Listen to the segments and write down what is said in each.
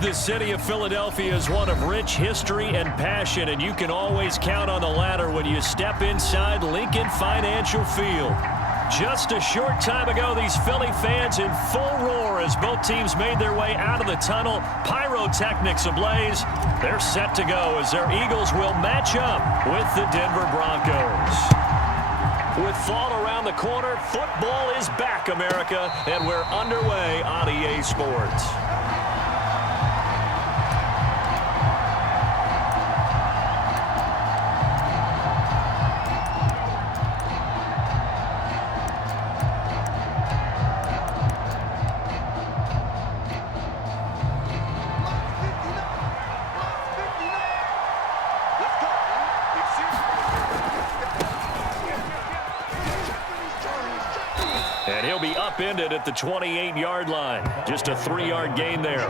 The city of Philadelphia is one of rich history and passion, and you can always count on the latter when you step inside Lincoln Financial Field. Just a short time ago, these Philly fans in full roar as both teams made their way out of the tunnel. Pyrotechnics ablaze. They're set to go as their Eagles will match up with the Denver Broncos. With fall around the corner, football is back, America, and we're underway on EA Sports. And he'll be upended at the 28-yard line. Just a 3-yard gain there.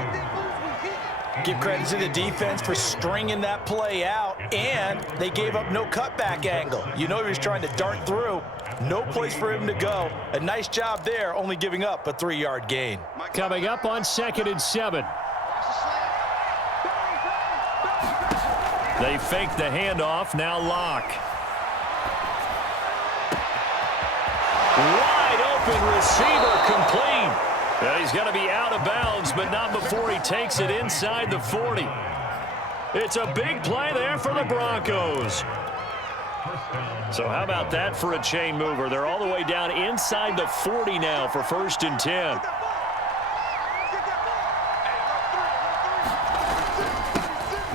Give credit to the defense for stringing that play out, and they gave up no cutback angle. You know he was trying to dart through. No place for him to go. A nice job there, only giving up a 3-yard gain. Coming up on 2nd and 7. They fake the handoff, now Locke. Wide open receiver complete. And he's going to be out of bounds, but not before he takes it inside the 40. It's a big play there for the Broncos. So how about that for a chain mover? They're all the way down inside the 40 now for 1st and 10.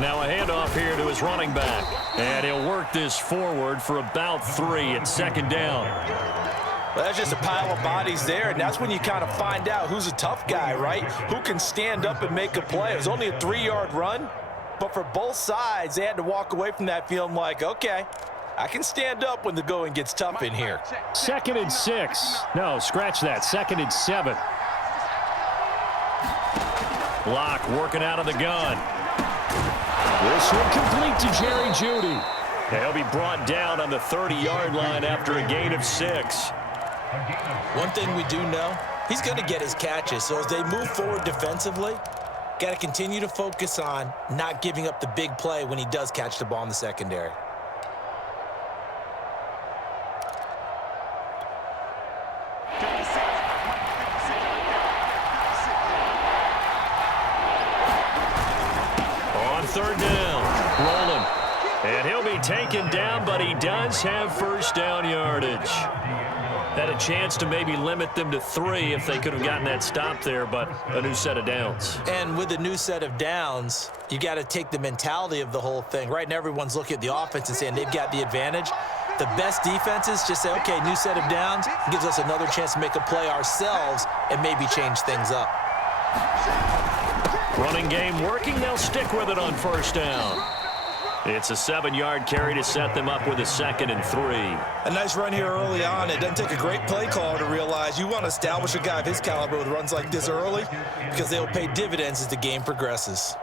Now a handoff here to his running back. And he'll work this forward for about 3 at 2nd down. Well, that's just a pile of bodies there, and that's when you kind of find out who's a tough guy, right? Who can stand up and make a play. It was only a 3-yard run, but for both sides, they had to walk away from that feeling like, okay, I can stand up when the going gets tough in here. 2nd and 6. No, scratch that. 2nd and 7. Locke working out of the gun. This one complete to Jerry Jeudy. He'll be brought down on the 30-yard line after a gain of 6. One thing we do know, he's going to get his catches. So as they move forward defensively, got to continue to focus on not giving up the big play when he does catch the ball in the secondary. On 3rd down, rolling. And he'll be taken down, but he does have 1st down yardage. Had a chance to maybe limit them to 3 if they could have gotten that stop there, but a new set of downs. And with a new set of downs, you got to take the mentality of the whole thing. Right now, everyone's looking at the offense and saying they've got the advantage. The best defenses just say, okay, new set of downs, gives us another chance to make a play ourselves and maybe change things up. Running game working. They'll stick with it on 1st down. It's a 7-yard carry to set them up with a 2nd and 3. A nice run here early on. It doesn't take a great play caller to realize you want to establish a guy of his caliber with runs like this early because they'll pay dividends as the game progresses.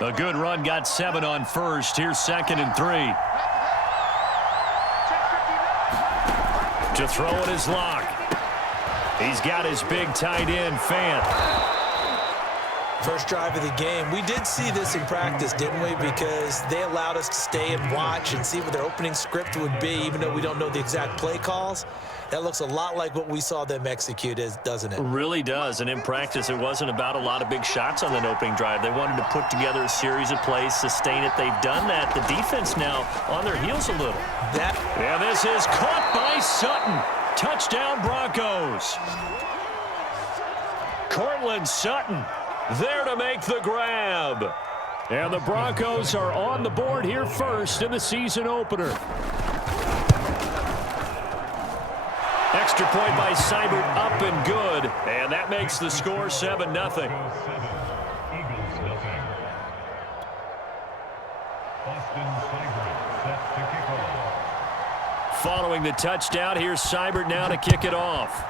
A good run, got 7 on 1st. Here's 2nd and 3. To throw it is Locke. He's got his big tight end, Fant. First drive of the game. We did see this in practice, didn't we? Because they allowed us to stay and watch and see what their opening script would be, even though we don't know the exact play calls. That looks a lot like what we saw them execute, doesn't it? Really does. And in practice, it wasn't about a lot of big shots on that opening drive. They wanted to put together a series of plays, sustain it. They've done that. The defense now on their heels a little. And this is caught by Sutton. Touchdown, Broncos. Cortland Sutton there to make the grab. And the Broncos are on the board here first in the season opener. Extra point by Seibert, up and good. And that makes the score 7-0. Following the touchdown, here's Seibert now to kick it off.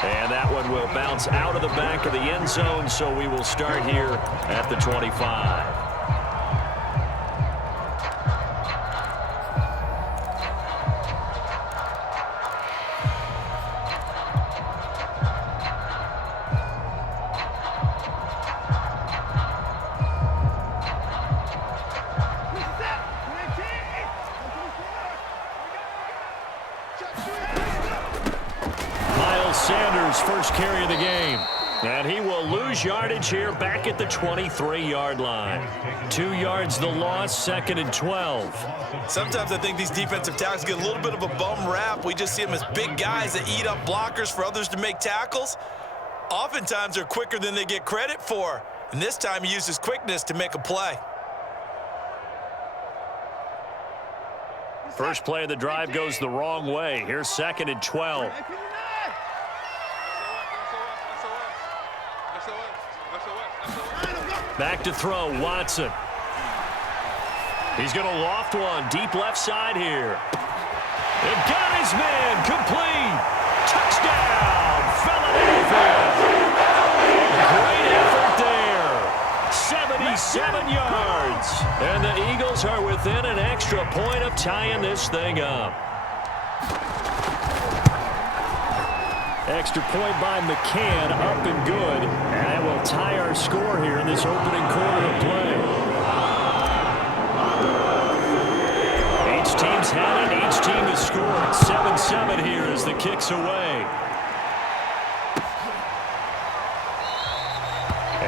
And that one will bounce out of the back of the end zone, so we will start here at the 25. Sanders' first carry of the game. And he will lose yardage here back at the 23-yard line. 2 yards the loss, 2nd and 12. Sometimes I think these defensive tackles get a little bit of a bum rap. We just see them as big guys that eat up blockers for others to make tackles. Oftentimes they're quicker than they get credit for. And this time he uses quickness to make a play. First play of the drive goes the wrong way. Here's 2nd and 12. Back to throw, Watson. He's going to loft one, deep left side here. And got his man, complete. Touchdown, Philadelphia. Great effort there. 77 yards. And the Eagles are within an extra point of tying this thing up. Extra point by McCann, up and good. And that will tie our score here in this opening quarter of play. Each team's had it. Each team has scored. 7-7 here as the kick's away.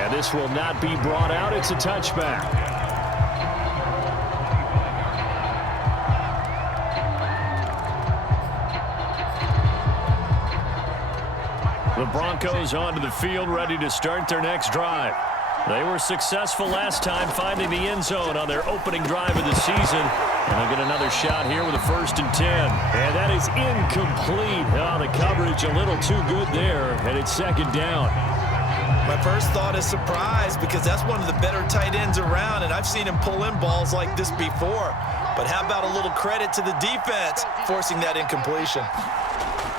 And this will not be brought out. It's a touchback. The Broncos onto the field, ready to start their next drive. They were successful last time finding the end zone on their opening drive of the season. And they'll get another shot here with a 1st and 10. And that is incomplete. Oh, the coverage a little too good there, and it's 2nd down. My first thought is surprise, because that's one of the better tight ends around, and I've seen him pull in balls like this before. But how about a little credit to the defense forcing that incompletion?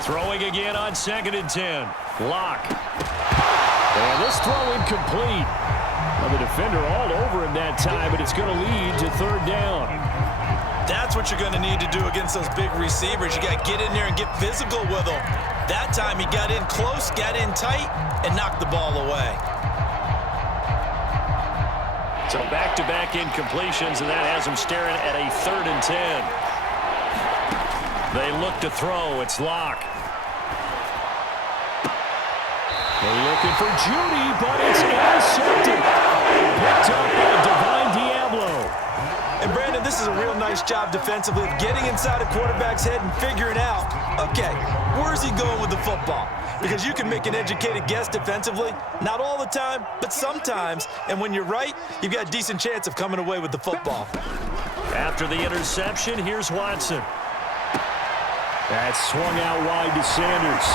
Throwing again on 2nd and 10. Lock. And this throw incomplete. Well, the defender all over him that time, but it's going to lead to 3rd down. That's what you're going to need to do against those big receivers. You got to get in there and get physical with them. That time he got in close, got in tight, and knocked the ball away. So back-to-back incompletions, and that has him staring at a 3rd and 10. They look to throw. It's Lock. They're looking for Judy, but it's intercepted. Picked up by Divine Diablo. And Brandon, this is a real nice job defensively of getting inside a quarterback's head and figuring out, okay, where's he going with the football? Because you can make an educated guess defensively, not all the time, but sometimes. And when you're right, you've got a decent chance of coming away with the football. After the interception, here's Watson. That's swung out wide to Sanders.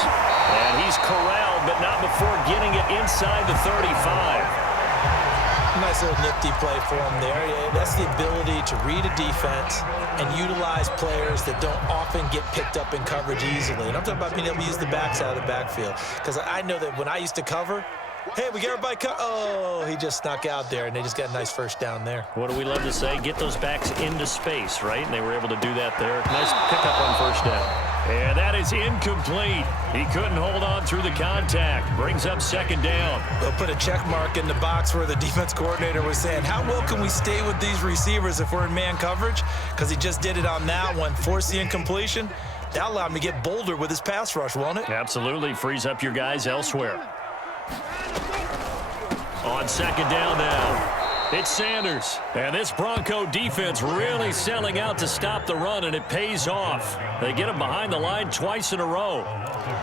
And he's corralled, but not before getting it inside the 35. Nice little nifty play for him there. Yeah, that's the ability to read a defense and utilize players that don't often get picked up in coverage easily. And I'm talking about being able to use the backs out of the backfield. Because I know that when I used to cover, hey, we got everybody oh, he just snuck out there, and they just got a nice 1st down there. What do we love to say? Get those backs into space, right? And they were able to do that there. Nice pickup on 1st down. And that is incomplete. He couldn't hold on through the contact. Brings up 2nd down. They'll put a check mark in the box where the defense coordinator was saying, how well can we stay with these receivers if we're in man coverage? Because he just did it on that one. Force the incompletion. That allowed him to get bolder with his pass rush, won't it? Absolutely. Frees up your guys elsewhere. On 2nd down now. It's Sanders. And this Bronco defense really selling out to stop the run, and it pays off. They get him behind the line twice in a row.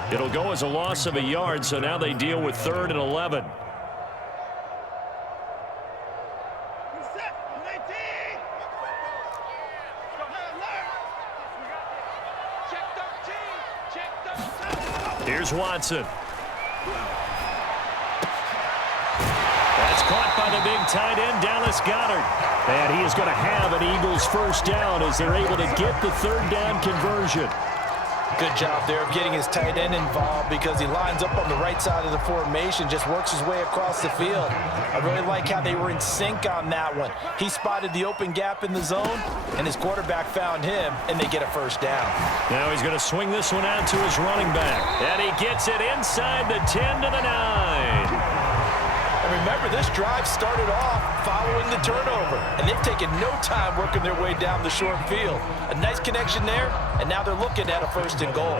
It'll go as a loss of a yard, so now they deal with 3rd and 11. Here's Watson. Caught by the big tight end, Dallas Goedert. And he is going to have an Eagles 1st down as they're able to get the 3rd down conversion. Good job there of getting his tight end involved, because he lines up on the right side of the formation, just works his way across the field. I really like how they were in sync on that one. He spotted the open gap in the zone, and his quarterback found him, and they get a 1st down. Now he's going to swing this one out to his running back. And he gets it inside the 10 to the 9. And remember, this drive started off following the turnover, and they've taken no time working their way down the short field. A nice connection there, and now they're looking at a 1st and goal.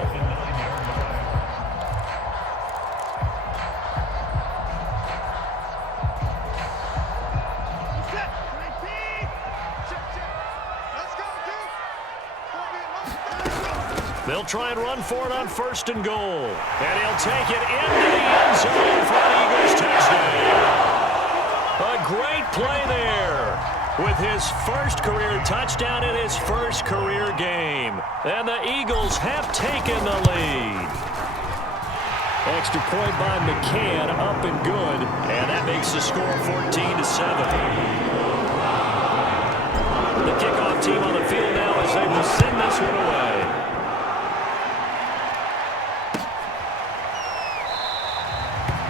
They'll try and run for it on 1st and goal. And he'll take it into the end zone for an Eagles touchdown. A great play there with his first career touchdown in his first career game. And the Eagles have taken the lead. Extra point by McCann, up and good. And that makes the score 14-7. The kickoff team on the field now as they will send this one away.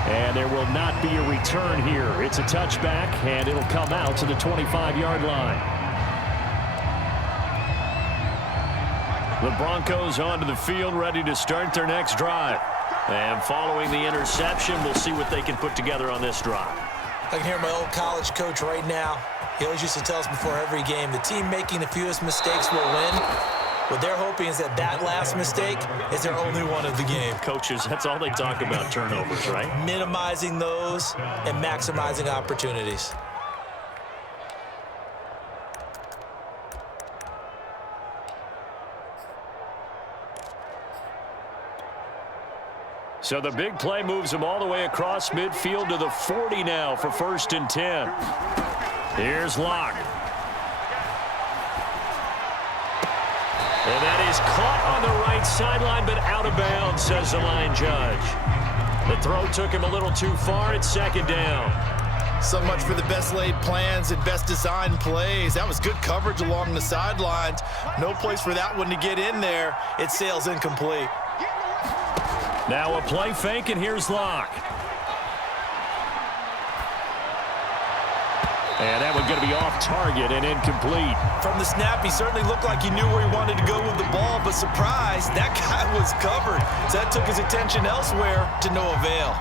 And there will not be a return here. It's a touchback, and it'll come out to the 25-yard line. The Broncos onto the field, ready to start their next drive. And following the interception, we'll see what they can put together on this drive. I can hear my old college coach right now. He always used to tell us before every game, the team making the fewest mistakes will win. What they're hoping is that last mistake is their only one of the game. Coaches, that's all they talk about, turnovers, right? Minimizing those and maximizing opportunities. So the big play moves him all the way across midfield to the 40 now for 1st and 10. Here's Locke. And that is caught on the right sideline, but out of bounds, says the line judge. The throw took him a little too far. It's 2nd down. So much for the best laid plans and best designed plays. That was good coverage along the sidelines. No place for that one to get in there. It sails incomplete. Now a play fake, and here's Locke. And that one's going to be off target and incomplete. From the snap, he certainly looked like he knew where he wanted to go with the ball, but surprise, that guy was covered. So that took his attention elsewhere to no avail.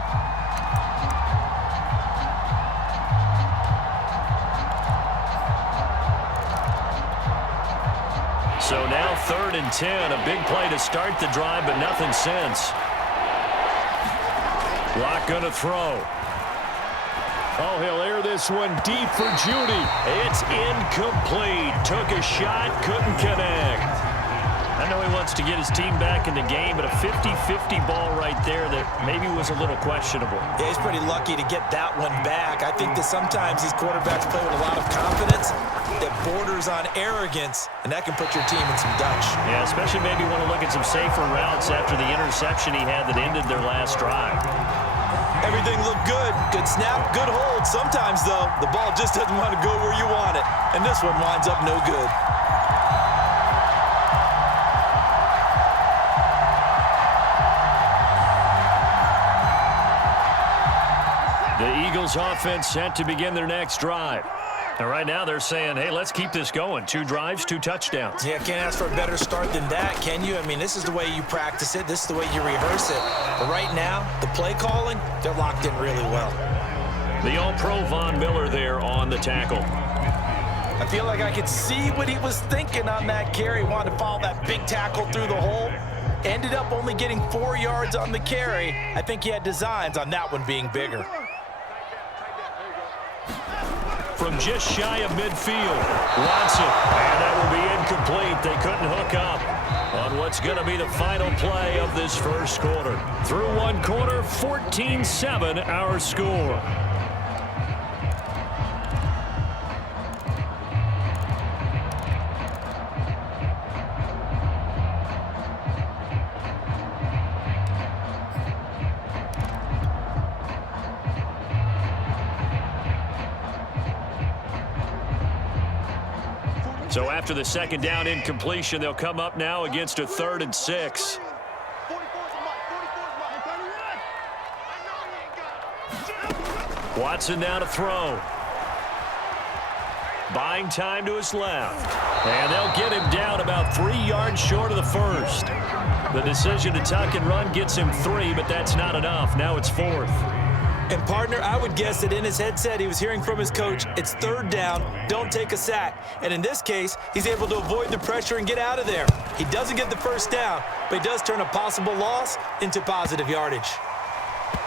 So now 3rd and 10, a big play to start the drive, but nothing since. Locke going to throw. Oh, he'll air this one deep for Judy. It's incomplete. Took a shot, couldn't connect. I know he wants to get his team back in the game, but a 50-50 ball right there that maybe was a little questionable. Yeah, he's pretty lucky to get that one back. I think that sometimes these quarterbacks play with a lot of confidence that borders on arrogance, and that can put your team in some Dutch. Yeah, especially maybe want to look at some safer routes after the interception he had that ended their last drive. Everything looked good. Good snap, good hold. Sometimes, though, the ball just doesn't want to go where you want it. And this one winds up no good. The Eagles offense set to begin their next drive. And right now they're saying, hey, let's keep this going. 2 drives, 2 touchdowns. Yeah, can't ask for a better start than that, can you? I mean, this is the way you practice it. This is the way you rehearse it. But right now, the play calling, they're locked in really well. The All-Pro Von Miller there on the tackle. I feel like I could see what he was thinking on that carry. Wanted to follow that big tackle through the hole. Ended up only getting 4 yards on the carry. I think he had designs on that one being bigger. From just shy of midfield, Watson, and that will be incomplete. They couldn't hook up on what's going to be the final play of this first quarter. Through 1 quarter, 14-7 our score. So after the 2nd down incompletion, they'll come up now against a 3rd and 6. Watson now to throw. Buying time to his left. And they'll get him down about 3 yards short of the first. The decision to tuck and run gets him 3, but that's not enough. Now it's 4th. And, partner, I would guess that in his headset he was hearing from his coach, it's 3rd down, don't take a sack. And in this case, he's able to avoid the pressure and get out of there. He doesn't get the first down, but he does turn a possible loss into positive yardage.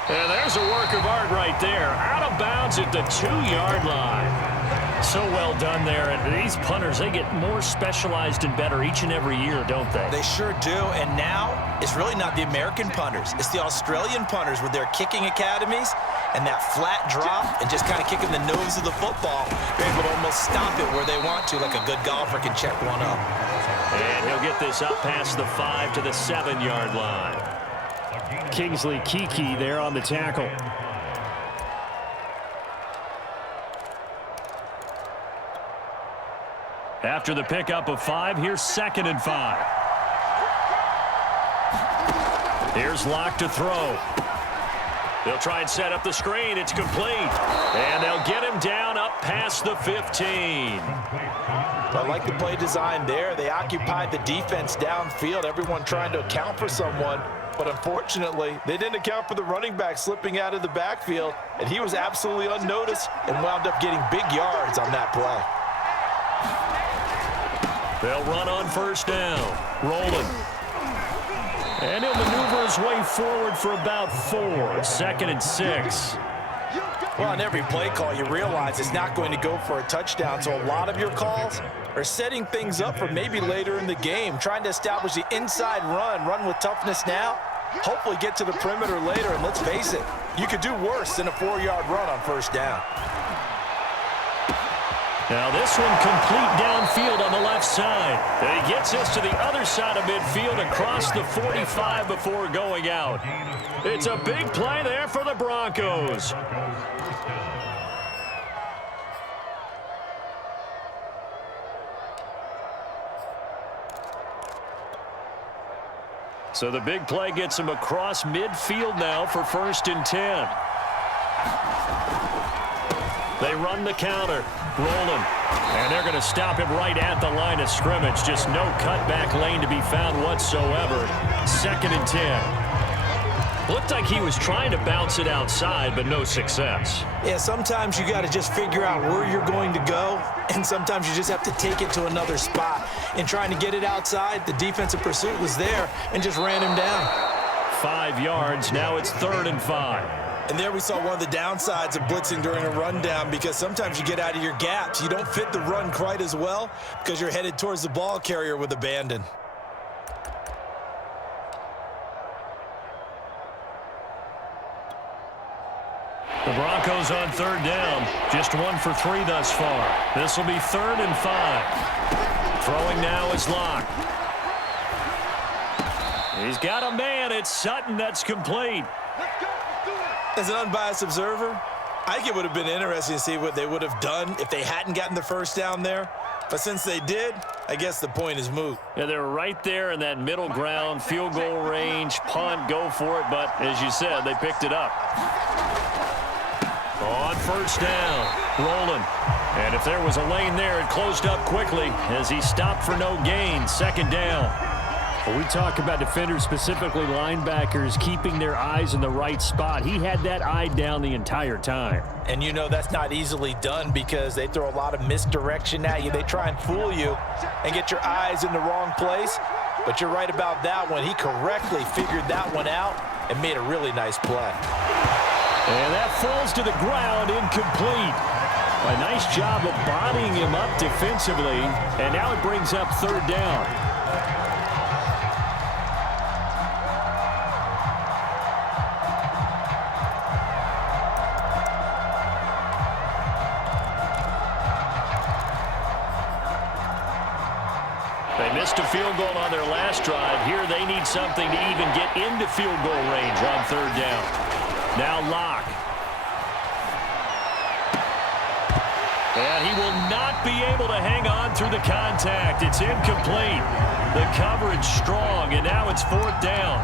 And there's a work of art right there. Out of bounds at the 2-yard line. So well done there. And these punters, they get more specialized and better each and every year, don't they? They sure do. And now it's really not the American punters. It's the Australian punters with their kicking academies and that flat drop and just kind of kicking the nose of the football. They're able to almost stop it where they want to, like a good golfer can check one up. And he'll get this up past the 5 to the 7-yard line. Kingsley Kiki there on the tackle. After the pickup of 5, here's 2nd and 5. Here's Locke to throw. They'll try and set up the screen. It's complete. And they'll get him down up past the 15. I like the play design there. They occupied the defense downfield, everyone trying to account for someone. But unfortunately, they didn't account for the running back slipping out of the backfield, and he was absolutely unnoticed and wound up getting big yards on that play. They'll run on 1st down. Rolling. And he'll maneuver his way forward for about 4. 2nd and 6. Well, on every play call, you realize it's not going to go for a touchdown, so a lot of your calls are setting things up for maybe later in the game, trying to establish the inside run with toughness now, hopefully get to the perimeter later, and let's face it, you could do worse than a 4-yard run on 1st down. Now this one complete downfield on the left side. And he gets us to the other side of midfield across the 45 before going out. It's a big play there for the Broncos. So the big play gets him across midfield now for 1st and 10. They run the counter, rolling, and they're going to stop him right at the line of scrimmage. Just no cutback lane to be found whatsoever. 2nd and 10. Looked like he was trying to bounce it outside, but no success. Yeah, sometimes you got to just figure out where you're going to go, and sometimes you just have to take it to another spot. In trying to get it outside, the defensive pursuit was there and just ran him down. 5 yards, now it's 3rd and 5. And there we saw one of the downsides of blitzing during a rundown, because sometimes you get out of your gaps. You don't fit the run quite as well because you're headed towards the ball carrier with abandon. The Broncos on 3rd down. Just 1 for 3 thus far. This will be 3rd and 5. Throwing now is Locke. He's got a man. It's Sutton. That's complete. As an unbiased observer, I think it would have been interesting to see what they would have done if they hadn't gotten the 1st down there. But since they did, I guess the point is moot. Yeah, they're right there in that middle ground, field goal range, punt, go for it. But as you said, they picked it up. On 1st down, rolling. And if there was a lane there, it closed up quickly as he stopped for no gain. 2nd down. When we talk about defenders, specifically linebackers, keeping their eyes in the right spot, he had that eye down the entire time. And you know that's not easily done because they throw a lot of misdirection at you. They try and fool you and get your eyes in the wrong place. But you're right about that one. He correctly figured that one out and made a really nice play. And that falls to the ground, incomplete. A nice job of bodying him up defensively. And now it brings up 3rd down. They missed a field goal on their last drive. Here they need something to even get into field goal range on 3rd down. Now Locke. And he will not be able to hang on through the contact. It's incomplete. The coverage strong, and now it's 4th down.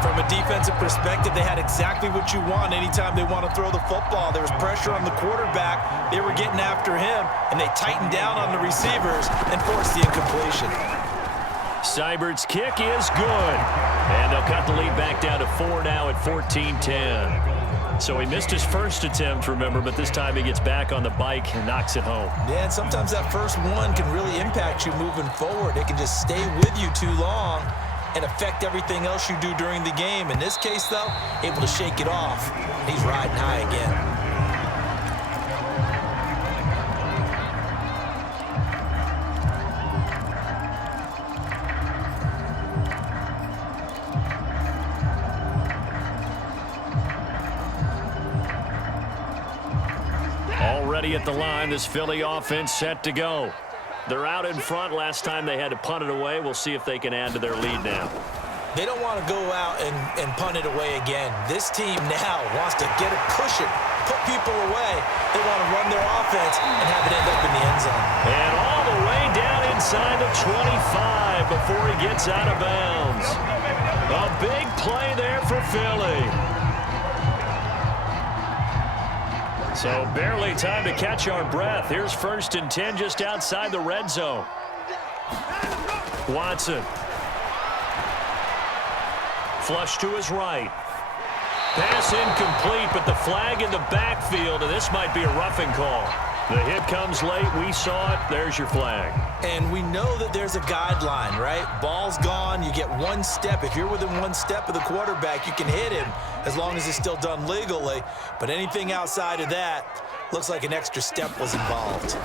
From a defensive perspective, they had exactly what you want anytime they want to throw the football. There was pressure on the quarterback. They were getting after him, and they tightened down on the receivers and forced the incompletion. Seibert's kick is good. And they'll cut the lead back down to 4 now at 14-10. So he missed his first attempt, remember, but this time he gets back on the bike and knocks it home. Yeah, and sometimes that first one can really impact you moving forward. It can just stay with you too long and affect everything else you do during the game. In this case, though, able to shake it off. He's riding high again. At the line, this Philly offense set to go. They're out in front. Last time they had to punt it away. We'll see if they can add to their lead now. They don't want to go out and punt it away again. This team now wants to get a cushion, put people away. They want to run their offense and have it end up in the end zone. And all the way down inside the 25 before he gets out of bounds. A big play there for Philly. So barely time to catch our breath. Here's 1st and 10 just outside the red zone. Watson. Flush to his right. Pass incomplete, but the flag in the backfield, and this might be a roughing call. The hit comes late. We saw it. There's your flag. And we know that there's a guideline, right? Ball's gone. You get 1 step. If you're within 1 step of the quarterback, you can hit him as long as it's still done legally. But anything outside of that, looks like an extra step was involved.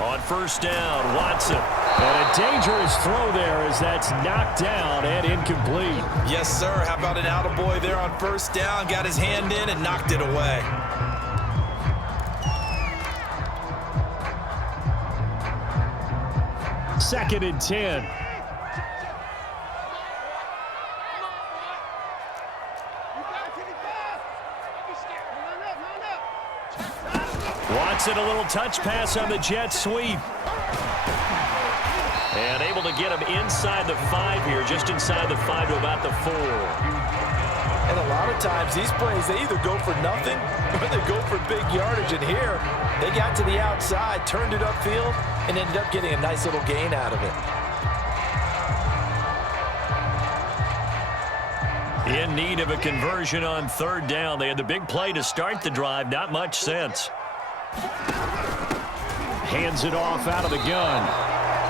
On 1st down, Watson. And a dangerous throw there as that's knocked down and incomplete. Yes, sir. How about an attaboy there on 1st down? Got his hand in and knocked it away. Second and 10. Watson, a little touch pass on the jet sweep. And able to get him inside the 5 here, just inside the 5 to about the 4. And a lot of times these plays, they either go for nothing or they go for big yardage. And here, they got to the outside, turned it upfield, and ended up getting a nice little gain out of it. In need of a conversion on 3rd down. They had the big play to start the drive. Not much sense. Hands it off out of the gun.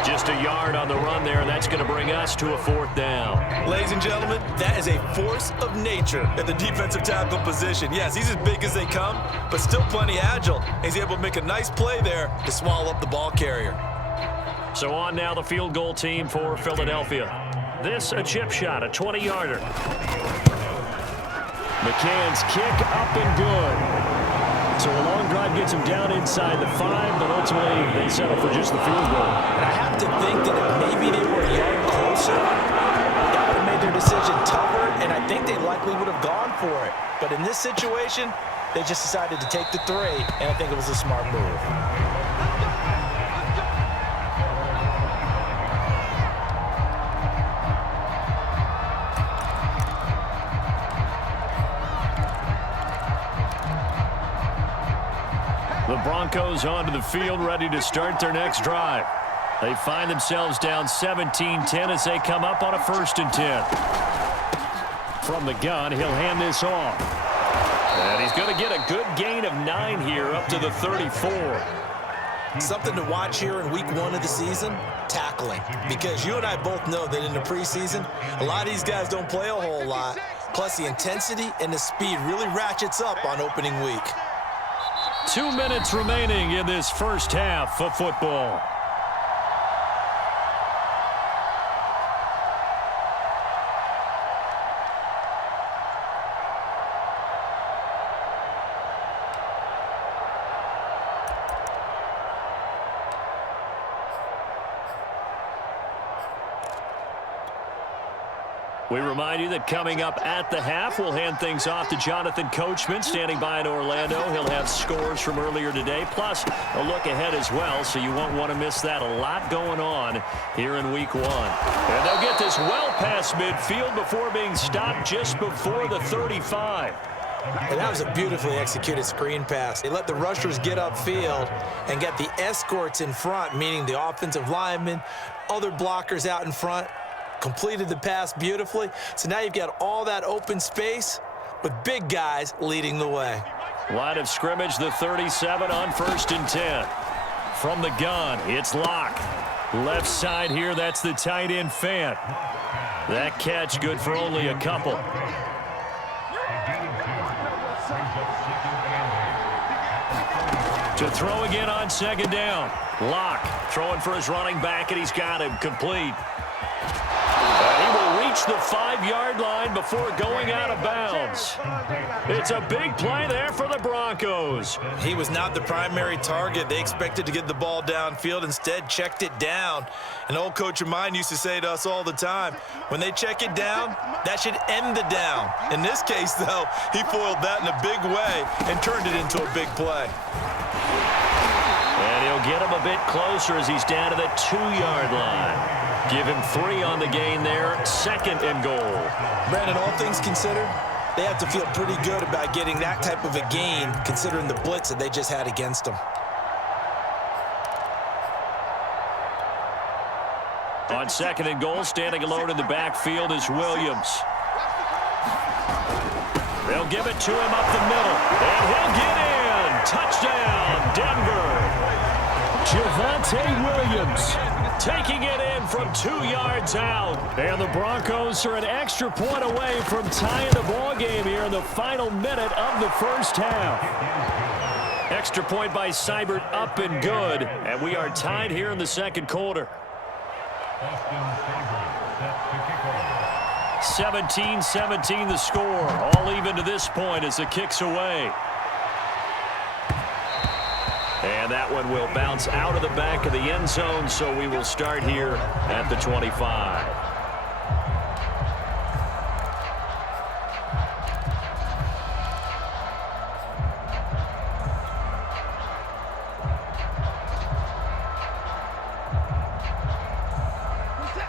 Just a yard on the run there, and that's going to bring us to a 4th down. Ladies and gentlemen, that is a force of nature at the defensive tackle position. Yes, he's as big as they come, but still plenty agile. He's able to make a nice play there to swallow up the ball carrier. So on now the field goal team for Philadelphia. This a chip shot, a 20-yarder. McCann's kick up and good. So a long drive gets him down inside the 5, but ultimately they settle for just the field goal. And I have to think that if maybe they were a yard closer, that would have made their decision tougher, and I think they likely would have gone for it. But in this situation, they just decided to take the 3, and I think it was a smart move. The Broncos onto the field, ready to start their next drive. They find themselves down 17-10 as they come up on a 1st and 10. From the gun, he'll hand this off. And he's going to get a good gain of 9 here up to the 34. Something to watch here in week 1 of the season, tackling. Because you and I both know that in the preseason, a lot of these guys don't play a whole lot. Plus the intensity and the speed really ratchets up on opening week. 2 minutes remaining in this first half of football. We remind you that coming up at the half, we'll hand things off to Jonathan Coachman standing by in Orlando. He'll have scores from earlier today, plus a look ahead as well, so you won't want to miss that. A lot going on here in week 1. And they'll get this well past midfield before being stopped just before the 35. And that was a beautifully executed screen pass. They let the rushers get upfield and get the escorts in front, meaning the offensive linemen, other blockers out in front. Completed the pass beautifully. So now you've got all that open space with big guys leading the way. Line of scrimmage, the 37 on 1st and 10. From the gun, it's Locke. Left side here, that's the tight end Fant. That catch good for only a couple. To throw again on 2nd down. Locke throwing for his running back, and he's got him complete. He will reach the 5-yard line before going out of bounds. It's a big play there for the Broncos. He was not the primary target. They expected to get the ball downfield, instead checked it down. An old coach of mine used to say to us all the time, when they check it down, that should end the down. In this case, though, he foiled that in a big way and turned it into a big play. And he'll get him a bit closer as he's down to the 2-yard line. Give him 3 on the gain there, 2nd and goal. Brandon, all things considered, they have to feel pretty good about getting that type of a gain, considering the blitz that they just had against them. On 2nd and goal, standing alone in the backfield is Williams. They'll give it to him up the middle, and he'll get in. Touchdown, Denver. Javonte Williams taking it in from 2 yards out. And the Broncos are an extra point away from tying the ball game here in the final minute of the first half. Extra point by Seibert up and good. And we are tied here in the second quarter. 17-17 the score. All even to this point as the kick's away. And that one will bounce out of the back of the end zone, so we will start here at the 25.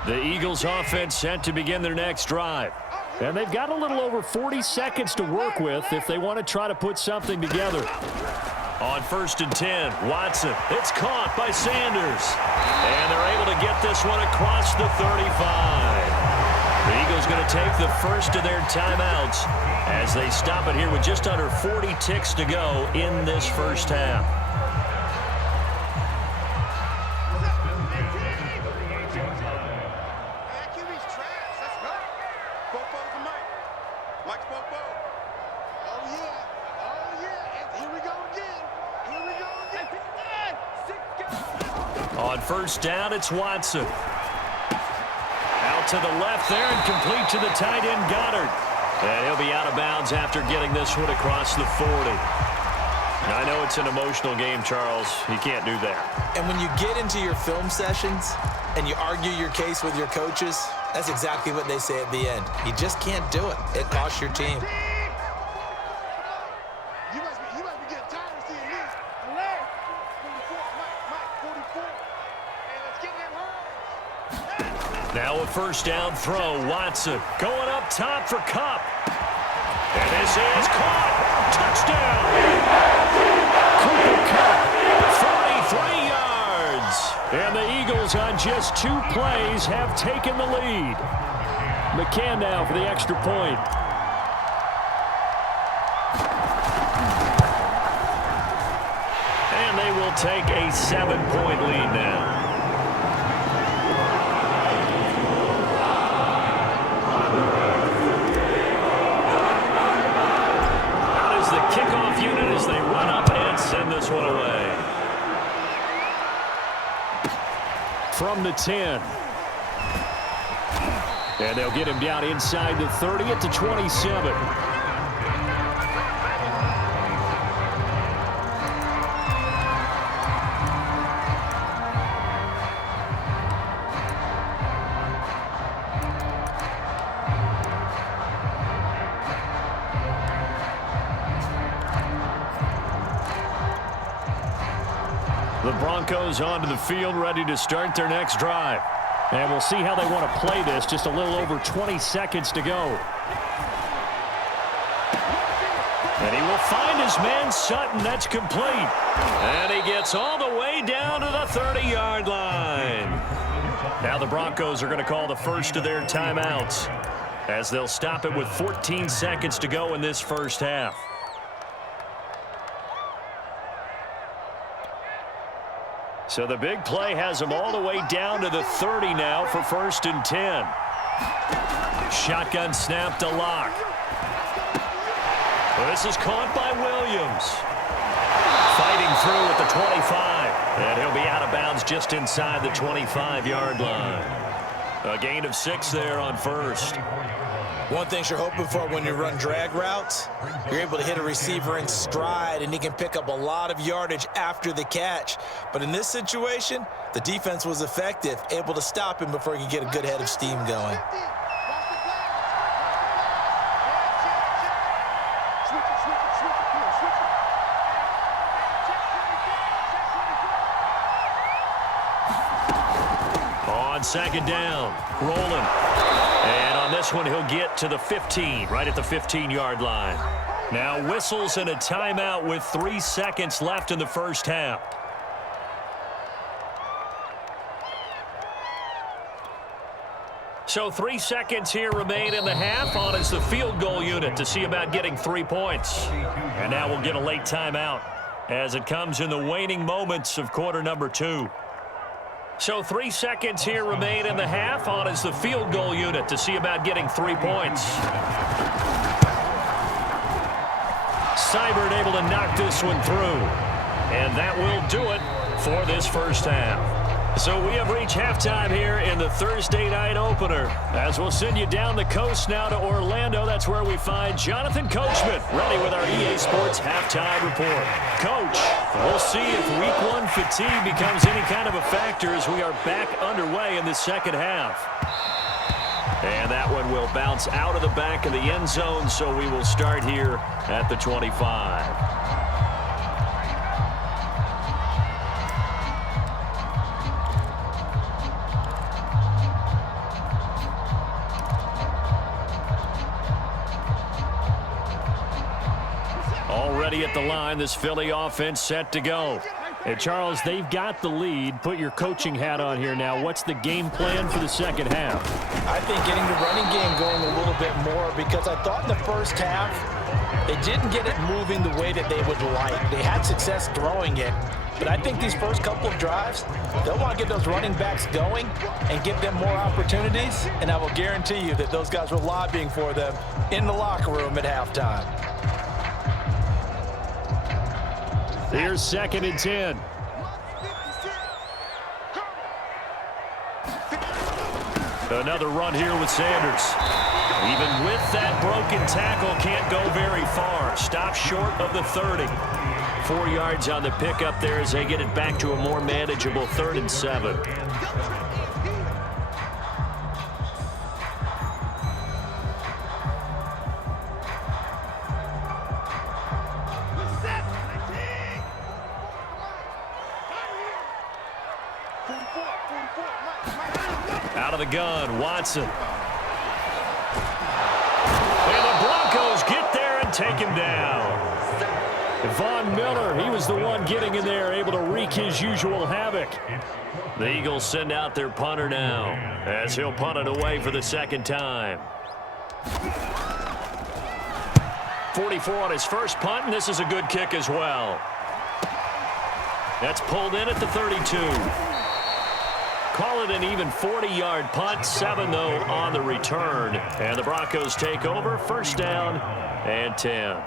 The Eagles offense set to begin their next drive. And they've got a little over 40 seconds to work with if they want to try to put something together. On 1st and 10, Watson. It's caught by Sanders. And they're able to get this one across the 35. The Eagles going to take the first of their timeouts as they stop it here with just under 40 ticks to go in this first half. On 1st down, it's Watson. Out to the left there and complete to the tight end, Goddard. And he'll be out of bounds after getting this one across the 40. Now, I know it's an emotional game, Charles. You can't do that. And when you get into your film sessions and you argue your case with your coaches, that's exactly what they say at the end. You just can't do it. It costs your team. Now a 1st down throw. Watson going up top for Kupp. And this is caught. Touchdown. Cooper Kupp, 43 yards. And the Eagles on just 2 plays have taken the lead. McCann now for the extra point. And they will take a 7-point lead now. As they run up and send this one away. From the 10. And they'll get him down inside the 30 at the 27. The Broncos onto the field, ready to start their next drive. And we'll see how they want to play this. Just a little over 20 seconds to go. And he will find his man Sutton. That's complete. And he gets all the way down to the 30-yard line. Now the Broncos are going to call the first of their timeouts as they'll stop it with 14 seconds to go in this first half. So the big play has them all the way down to the 30 now for 1st and 10. Shotgun snap to Locke. This is caught by Williams. Fighting through at the 25. And he'll be out of bounds just inside the 25-yard line. A gain of 6 there on first. One thing you're hoping for when you run drag routes, you're able to hit a receiver in stride, and he can pick up a lot of yardage after the catch. But in this situation, the defense was effective, able to stop him before he could get a good head of steam going. On second down, rolling. And on this one, he'll get to the 15, right at the 15-yard line. Now whistles and a timeout with 3 seconds left in the first half. So 3 seconds here remain in the half. On is the field goal unit to see about getting 3 points. And now we'll get a late timeout as it comes in the waning moments of quarter number 2. So 3 seconds here remain in the half. On is the field goal unit to see about getting 3 points. Seibert able to knock this one through. And that will do it for this first half. So we have reached halftime here in the Thursday night opener. As we'll send you down the coast now to Orlando. That's where we find Jonathan Coachman ready with our EA Sports halftime report. Coach, we'll see if week 1 fatigue becomes any kind of a factor as we are back underway in the second half. And that one will bounce out of the back of the end zone, so we will start here at the 25. Already at the line, this Philly offense set to go. And Charles, they've got the lead. Put your coaching hat on here now. What's the game plan for the second half? I think getting the running game going a little bit more, because I thought in the first half they didn't get it moving the way that they would like. They had success throwing it, but I think these first couple of drives, they'll want to get those running backs going and give them more opportunities, and I will guarantee you that those guys were lobbying for them in the locker room at halftime. Here's 2nd and 10. Another run here with Sanders. Even with that broken tackle, can't go very far. Stop short of the 30. 4 yards on the pickup there as they get it back to a more manageable 3rd and 7. Out of the gun, Watson. And the Broncos get there and take him down. Von Miller, he was the one getting in there, able to wreak his usual havoc. The Eagles send out their punter now, as he'll punt it away for the 2nd time. 44 on his first punt, and this is a good kick as well. That's pulled in at the 32. Call it an even 40-yard punt, 7 though on the return. And the Broncos take over, 1st down and 10.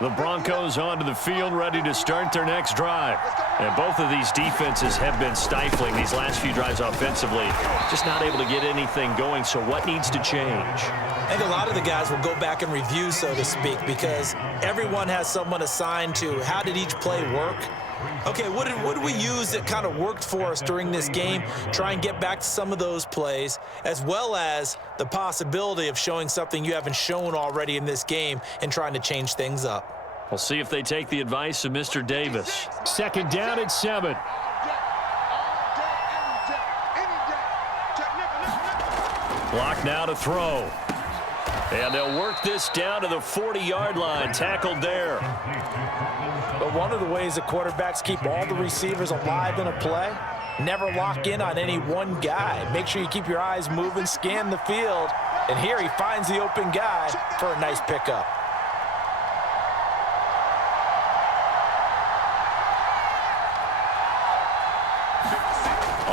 The Broncos onto the field, ready to start their next drive. And both of these defenses have been stifling these last few drives offensively. Just not able to get anything going, so what needs to change? I think a lot of the guys will go back and review, so to speak, because everyone has someone assigned to how did each play work. Okay, what did we use that kind of worked for us during this game? Try and get back to some of those plays, as well as the possibility of showing something you haven't shown already in this game and trying to change things up. We'll see if they take the advice of Mr. Davis. 2nd down and 7. Block now to throw. And they'll work this down to the 40-yard line. Tackled there. But one of the ways that quarterbacks keep all the receivers alive in a play, never lock in on any one guy. Make sure you keep your eyes moving, scan the field, and here he finds the open guy for a nice pickup.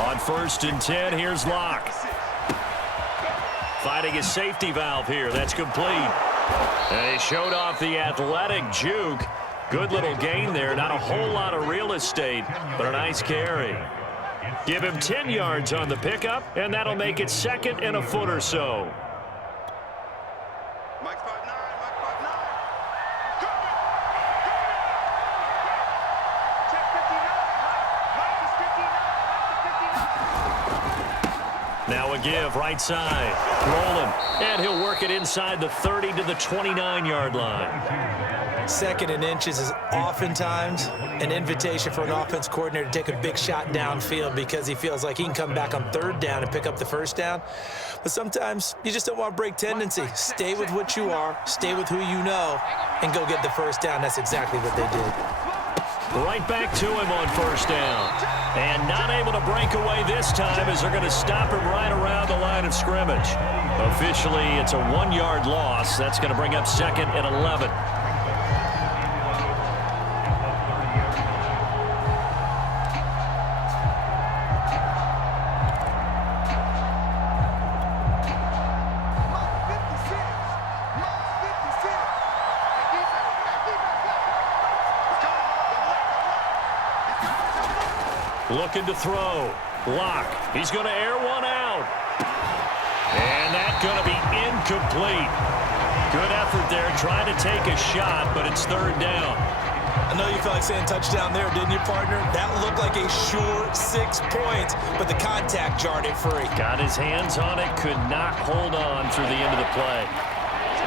On 1st and 10, here's Locke. Finding his safety valve here. That's complete. They showed off the athletic juke. Good little gain there. Not a whole lot of real estate, but a nice carry. Give him 10 yards on the pickup, and that'll make it second and a foot or so. Now a give, right side. Rolling. And he'll work it inside the 30 to the 29-yard line. Second and inches is oftentimes an invitation for an offense coordinator to take a big shot downfield because he feels like he can come back on third down and pick up the first down. But sometimes you just don't want to break tendency. Stay with what you are, stay with who you know, and go get the first down. That's exactly what they did. Right back to him on first down. And not able to break away this time as they're going to stop him right around the line of scrimmage. Officially, it's a 1-yard loss. That's going to bring up second and 11. Looking to throw. Lock. He's going to air one out. And that's going to be incomplete. Good effort there trying to take a shot, but it's third down. I know you felt like saying touchdown there, didn't you, partner? That looked like a sure 6 points, but the contact jarred it free. Got his hands on it, could not hold on through the end of the play.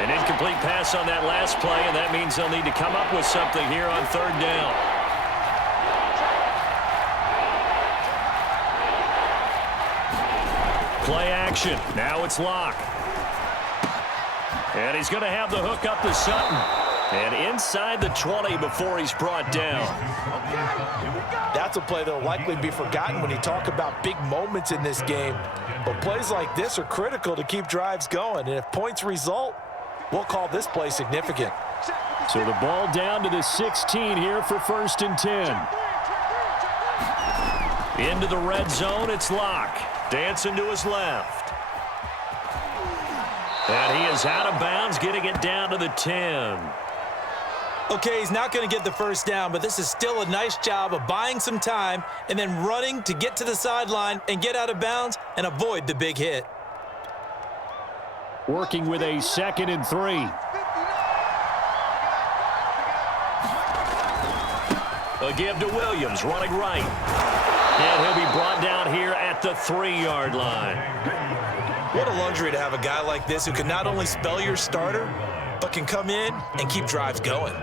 An incomplete pass on that last play, and that means they'll need to come up with something here on third down. Play action. Now it's Lock. And he's going to have the hook up to Sutton. And inside the 20 before he's brought down. That's a play that'll likely be forgotten when you talk about big moments in this game. But plays like this are critical to keep drives going. And if points result, we'll call this play significant. So the ball down to the 16 here for first and 10. Into the red zone, it's Lock. Dancing to his left. And he is out of bounds, getting it down to the 10. Okay, he's not going to get the first down, but this is still a nice job of buying some time and then running to get to the sideline and get out of bounds and avoid the big hit. Working with a 2nd and 3. A give to Williams, running right. And he'll be brought down here at the 3-yard line. What a luxury to have a guy like this who can not only spell your starter, but can come in and keep drives going.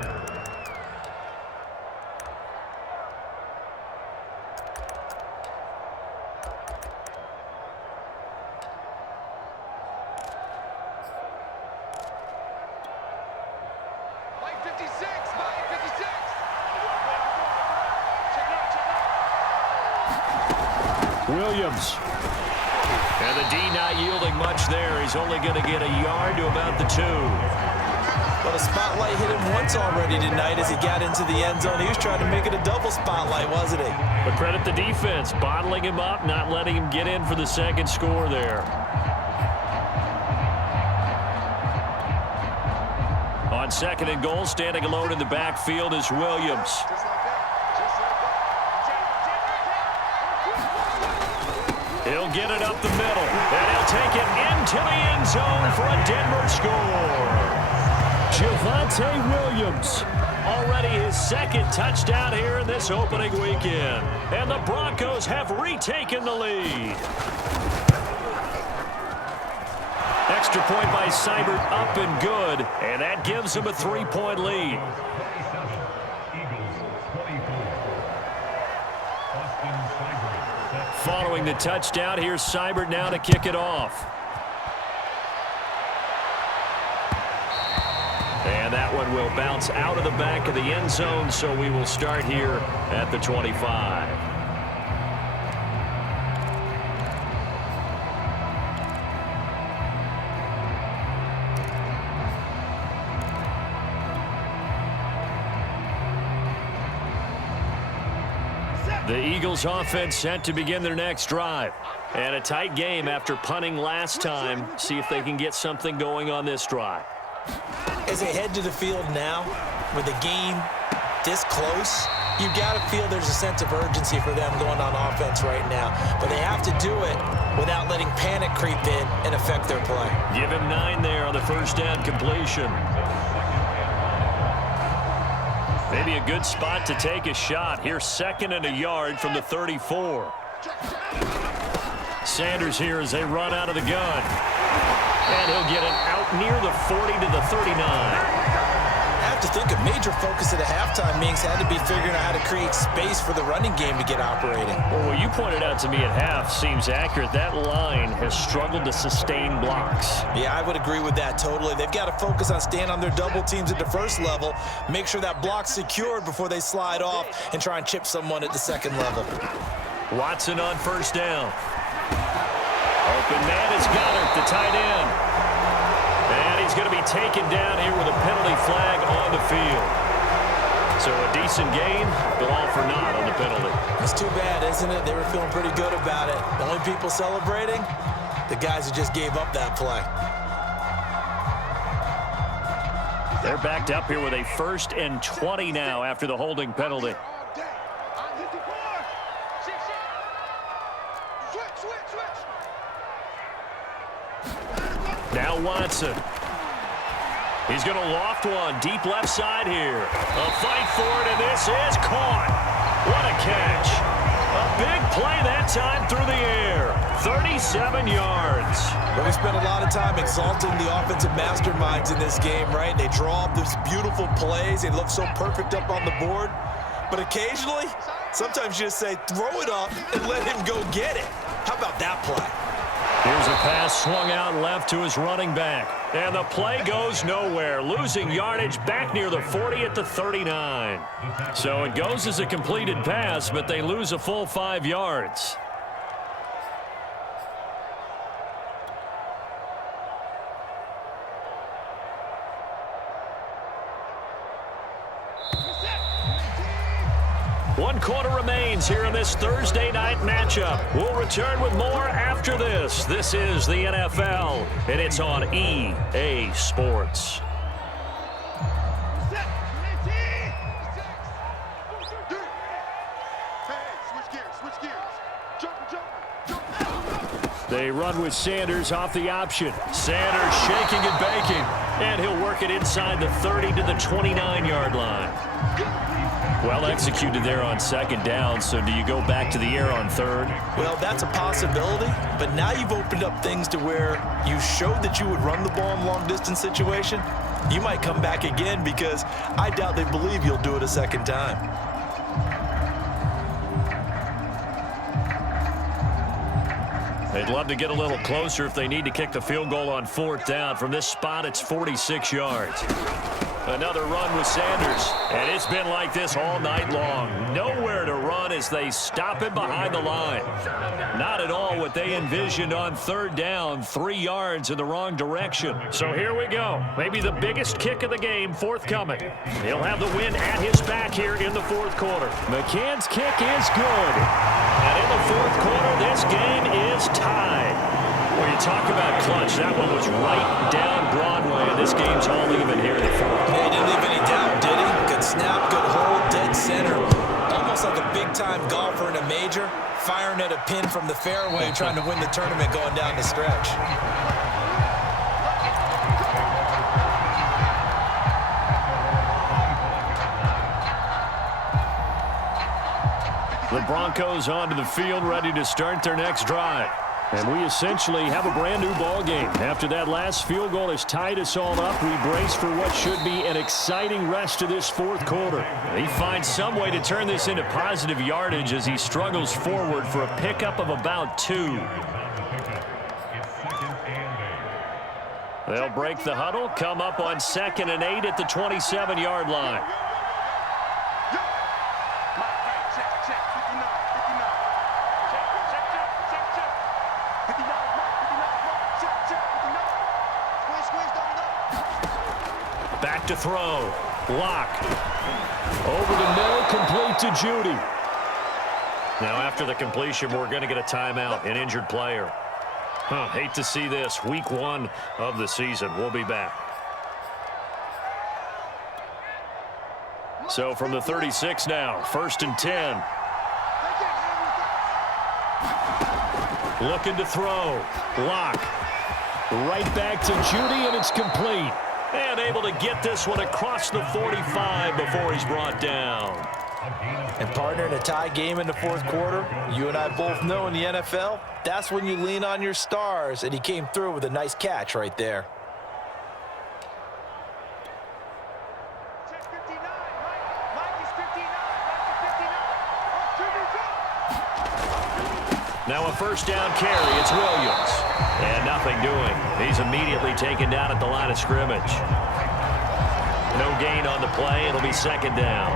Williams. And the D not yielding much there. He's only going to get a yard to about the 2. Well, the spotlight hit him once already tonight as he got into the end zone. He was trying to make it a double spotlight, wasn't he? But credit the defense, bottling him up, not letting him get in for the second score there. On 2nd and goal, standing alone in the backfield is Williams. He'll get it up the middle, and he'll take it into the end zone for a Denver score. Javonte Williams, already his 2nd touchdown here in this opening weekend. And the Broncos have retaken the lead. Extra point by Seibert, up and good, and that gives him a 3-point lead. Following the touchdown, here's Seibert now to kick it off. And that one will bounce out of the back of the end zone, so we will start here at the 25. The Eagles offense set to begin their next drive. And a tight game after punting last time. See if they can get something going on this drive. As they head to the field now, with the game this close, you've got to feel there's a sense of urgency for them going on offense right now. But they have to do it without letting panic creep in and affect their play. Give him 9 there on the first down completion. Maybe a good spot to take a shot. Here's 2nd and a yard from the 34. Sanders here as they run out of the gun. And he'll get it out near the 40 to the 39. I have to think a major focus at the halftime, Minks, had to be figuring out how to create space for the running game to get operating. Well, what you pointed out to me at half seems accurate. That line has struggled to sustain blocks. Yeah, I would agree with that totally. They've got to focus on staying on their double teams at the first level, make sure that block's secured before they slide off and try and chip someone at the second level. Watson on first down. Open man is Goddard, the tight end. And he's going to be taken down here with a penalty flag on the field. So a decent game, but all for naught on the penalty. It's too bad, isn't it? They were feeling pretty good about it. The only people celebrating, the guys who just gave up that play. They're backed up here with a 1st and 20 now after the holding penalty. Now Watson. He's going to loft one deep left side here. A fight for it, and this is caught. What a catch. A big play that time through the air. 37 yards. Well, we spent a lot of time exalting the offensive masterminds in this game, right? They draw up these beautiful plays. They look so perfect up on the board. But occasionally, sometimes you just say, throw it up and let him go get it. How about that play? Here's a pass swung out left to his running back. And the play goes nowhere. Losing yardage back near the 40 at the 39. So it goes as a completed pass, but they lose a full 5 yards. One quarter remains here in this Thursday night matchup. We'll return with more after this. This is the NFL, and it's on EA Sports. They run with Sanders off the option. Sanders shaking and baking, and he'll work it inside the 30 to the 29-yard line. Well executed there on 2nd down, so do you go back to the air on 3rd? Well, that's a possibility, but now you've opened up things to where you showed that you would run the ball in long-distance situation. You might come back again because I doubt they believe you'll do it a 2nd time. They'd love to get a little closer if they need to kick the field goal on 4th down. From this spot, it's 46 yards. Another run with Sanders, and it's been like this all night long. Nowhere to run as they stop him behind the line. Not at all what they envisioned on 3rd down, 3 yards in the wrong direction. So here we go. Maybe the biggest kick of the game forthcoming. He'll have the win at his back here in the 4th quarter. McCann's kick is good. And in the 4th quarter, this game is tied. When you talk about clutch, that one was right down Broadway, and this game's all even here in the 4th. Yeah, he didn't leave any doubt, did he? Good snap, good hold, dead center. Almost like a big-time golfer in a major, firing at a pin from the fairway, trying to win the tournament going down the stretch. The Broncos onto the field, ready to start their next drive. And we essentially have a brand new ball game. After that last field goal has tied us all up, we brace for what should be an exciting rest to this 4th quarter. He finds some way to turn this into positive yardage as he struggles forward for a pickup of about 2. They'll break the huddle, come up on 2nd and 8 at the 27-yard line. Back to throw. Lock. Over the middle, complete to Judy. Now after the completion, we're going to get a timeout, an injured player. Hate to see this. Week 1 of the season. We'll be back. So from the 36 now, 1st and 10. Looking to throw. Lock. Right back to Judy, and it's complete. And able to get this one across the 45 before he's brought down. And partner, in a tie game in the fourth quarter, you and I both know in the NFL, that's when you lean on your stars, and he came through with a nice catch right there. Now a first down carry. It's Williams. And nothing doing. He's immediately taken down at the line of scrimmage. No gain on the play. It'll be 2nd down.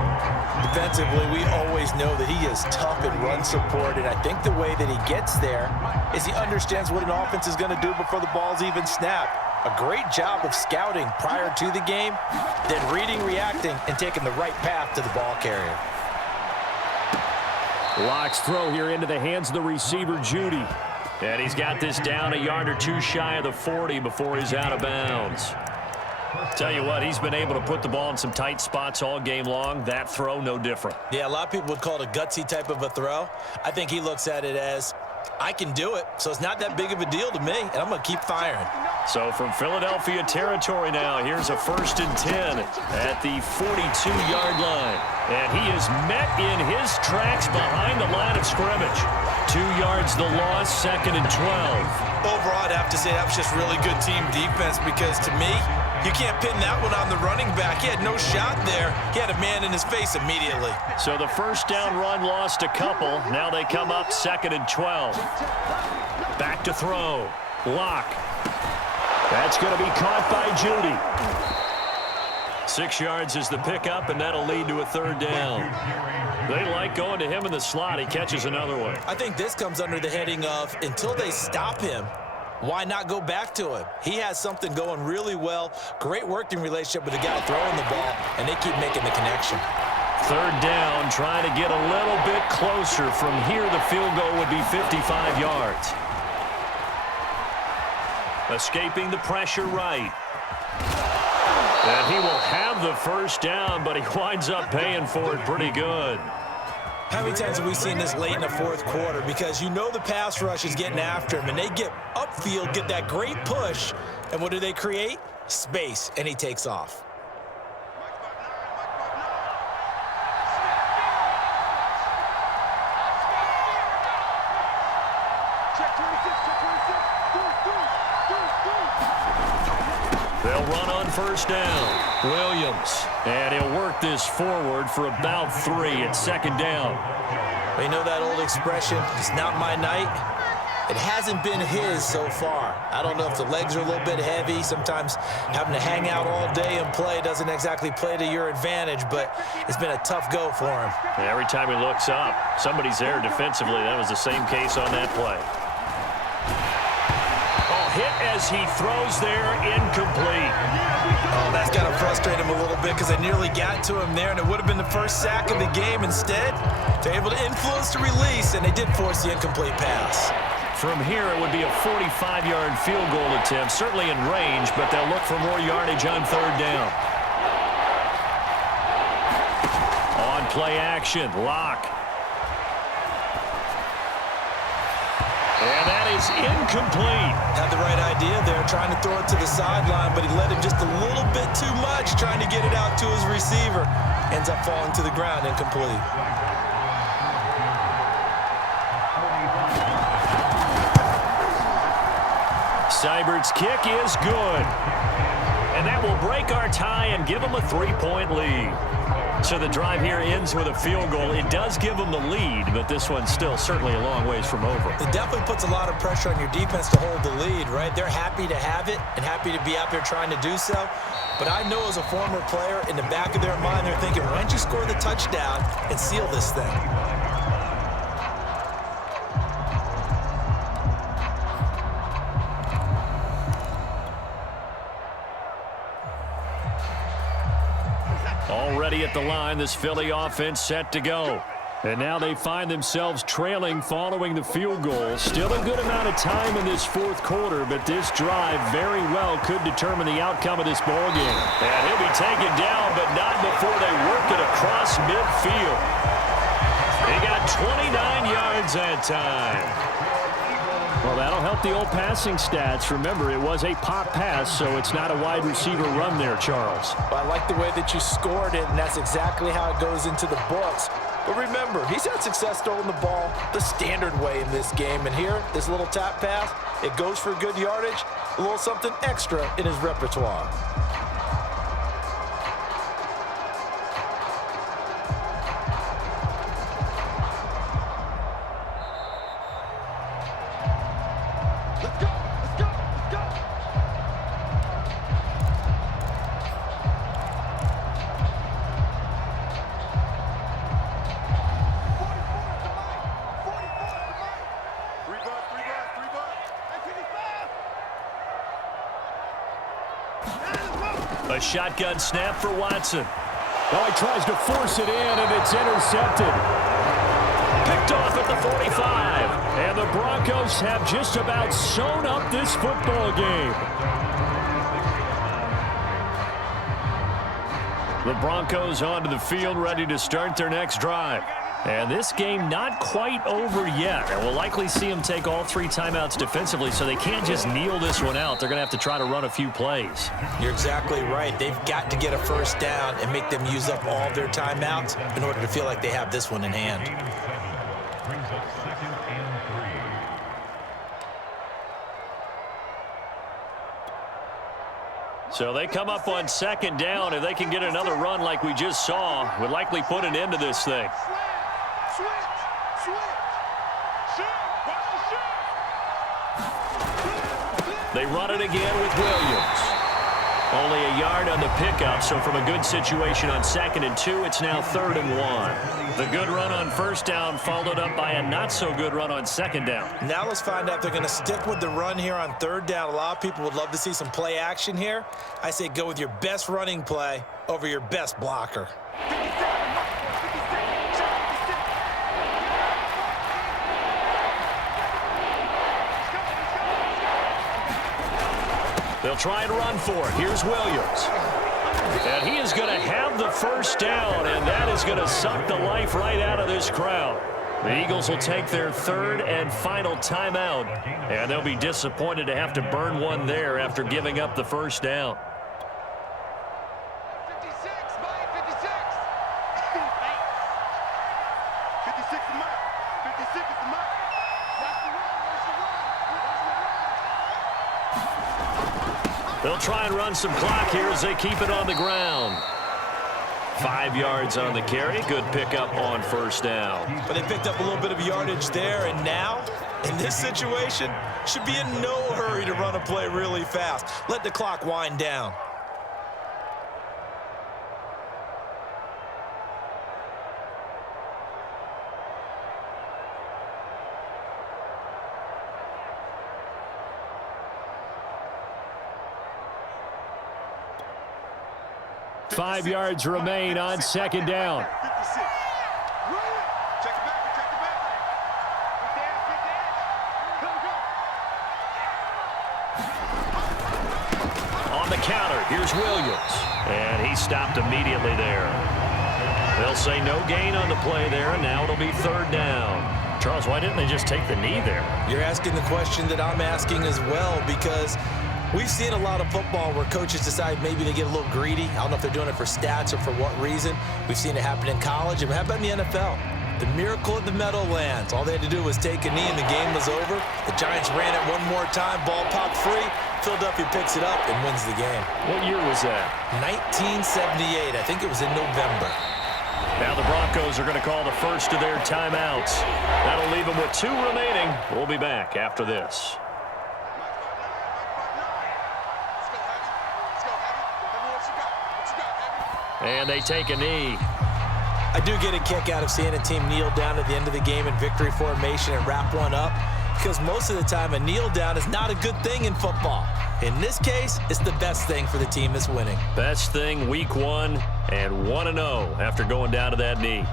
Defensively, we always know that he is tough in run support, and I think the way that he gets there is he understands what an offense is going to do before the ball's even snapped. A great job of scouting prior to the game, then reading, reacting, and taking the right path to the ball carrier. Lock's throw here into the hands of the receiver, Judy. And he's got this down a yard or two shy of the 40 before he's out of bounds. Tell you what, he's been able to put the ball in some tight spots all game long. That throw, no different. Yeah, a lot of people would call it a gutsy type of a throw. I think he looks at it as, I can do it, so it's not that big of a deal to me, and I'm going to keep firing. So from Philadelphia territory now, here's a 1st and 10 at the 42-yard line. And he is met in his tracks behind the line of scrimmage. 2 yards the loss, 2nd and 12. Overall, I'd have to say that was just really good team defense because, to me, you can't pin that one on the running back. He had no shot there. He had a man in his face immediately. So the first down run lost a couple. Now they come up 2nd and 12. Back to throw. Lock. That's going to be caught by Judy. 6 yards is the pickup, and that'll lead to a 3rd down. They like going to him in the slot. He catches another one. I think this comes under the heading of, until they stop him, why not go back to him? He has something going really well. Great working relationship with the guy throwing the ball, and they keep making the connection. 3rd down, trying to get a little bit closer. From here, the field goal would be 55 yards. Escaping the pressure right. And he will have the first down, but he winds up paying for it pretty good. How many times have we seen this late in the fourth quarter? Because you know the pass rush is getting after him, and they get upfield, get that great push, and what do they create? Space, and he takes off. They'll run on first down. Williams. And he'll work this forward for about 3 at 2nd down. You know that old expression, it's not my night? It hasn't been his so far. I don't know if the legs are a little bit heavy. Sometimes having to hang out all day and play doesn't exactly play to your advantage, but it's been a tough go for him. And every time he looks up, somebody's there defensively. That was the same case on that play. Hit as he throws there, incomplete. Oh, that's got to frustrate him a little bit because they nearly got to him there, and it would have been the first sack of the game. Instead, they're able to influence the release, and they did force the incomplete pass. From here, it would be a 45-yard field goal attempt, certainly in range, but they'll look for more yardage on 3rd down. On play action, Lock. And that is incomplete. Had the right idea there, trying to throw it to the sideline, but he let him just a little bit too much, trying to get it out to his receiver. Ends up falling to the ground, incomplete. Seibert's kick is good. And that will break our tie and give him a 3-point lead. So the drive here ends with a field goal. It does give them the lead, but this one's still certainly a long ways from over. It definitely puts a lot of pressure on your defense to hold the lead, right? They're happy to have it and happy to be out there trying to do so. But I know as a former player, in the back of their mind, they're thinking, why don't you score the touchdown and seal this thing? Already at the line, this Philly offense set to go. And now they find themselves trailing following the field goal. Still a good amount of time in this fourth quarter, but this drive very well could determine the outcome of this ball game. And he'll be taken down, but not before they work it across midfield. He got 29 yards that time. Well, that'll help the old passing stats. Remember, it was a pop pass, so it's not a wide receiver run there, Charles. Well, I like the way that you scored it, and that's exactly how it goes into the books. But remember, he's had success throwing the ball the standard way in this game. And here, this little tap pass, it goes for good yardage, a little something extra in his repertoire. A shotgun snap for Watson. Oh, he tries to force it in, and it's intercepted. Picked off at the 45. And the Broncos have just about sewn up this football game. The Broncos onto the field, ready to start their next drive. And this game not quite over yet. And we'll likely see them take all 3 timeouts defensively, so they can't just kneel this one out. They're going to have to try to run a few plays. You're exactly right. They've got to get a first down and make them use up all their timeouts in order to feel like they have this one in hand. So they come up on second down. If they can get another run like we just saw, would likely put an end to this thing. They run it again with Williams. Only a yard on the pickup, so from a good situation on 2nd and 2, it's now 3rd and 1. The good run on first down followed up by a not-so-good run on second down. Now let's find out if they're going to stick with the run here on 3rd down. A lot of people would love to see some play action here. I say go with your best running play over your best blocker. They'll try and run for it. Here's Williams. And he is going to have the first down, and that is going to suck the life right out of this crowd. The Eagles will take their 3rd and final timeout, and they'll be disappointed to have to burn one there after giving up the first down. 56, Mike, 56. 56 is Mike. 56 is the Mike. That's the run. That's the run. They'll try and run some clock here as they keep it on the ground. 5 yards on the carry. Good pickup on first down. But they picked up a little bit of yardage there, and now, in this situation, should be in no hurry to run a play really fast. Let the clock wind down. Five yards remain on second down. 56. Check it back. Check it back. Get down. On the counter, here's Williams. And he stopped immediately there. They'll say no gain on the play there, and now it'll be 3rd down. Charles, why didn't they just take the knee there? You're asking the question that I'm asking as well, because we've seen a lot of football where coaches decide maybe they get a little greedy. I don't know if they're doing it for stats or for what reason. We've seen it happen in college. And how about in the NFL? The miracle of the Meadowlands. All they had to do was take a knee and the game was over. The Giants ran it one more time. Ball popped free. Philadelphia picks it up and wins the game. What year was that? 1978. I think it was in November. Now the Broncos are going to call the first of their timeouts. That'll leave them with 2 remaining. We'll be back after this. And they take a knee. I do get a kick out of seeing a team kneel down at the end of the game in victory formation and wrap one up, because most of the time a kneel down is not a good thing in football. In this case, it's the best thing for the team that's winning. Best thing week 1 and 1-0 after going down to that knee.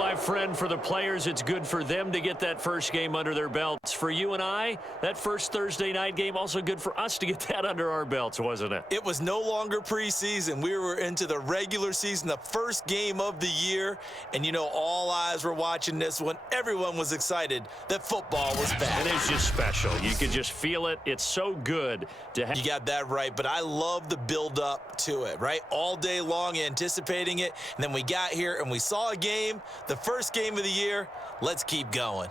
my friend, for the players, it's good for them to get that first game under their belts. For you and I, that first Thursday night game, also good for us to get that under our belts, wasn't it? It was no longer preseason. We were into the regular season, the first game of the year. And, you know, all eyes were watching this one. Everyone was excited that football was back. And it's just special. You can just feel it. It's so good to have. You got that right, but I love the build-up to it, right? All day long anticipating it, and then we got here and we saw a game, the first game of the year. Let's keep going.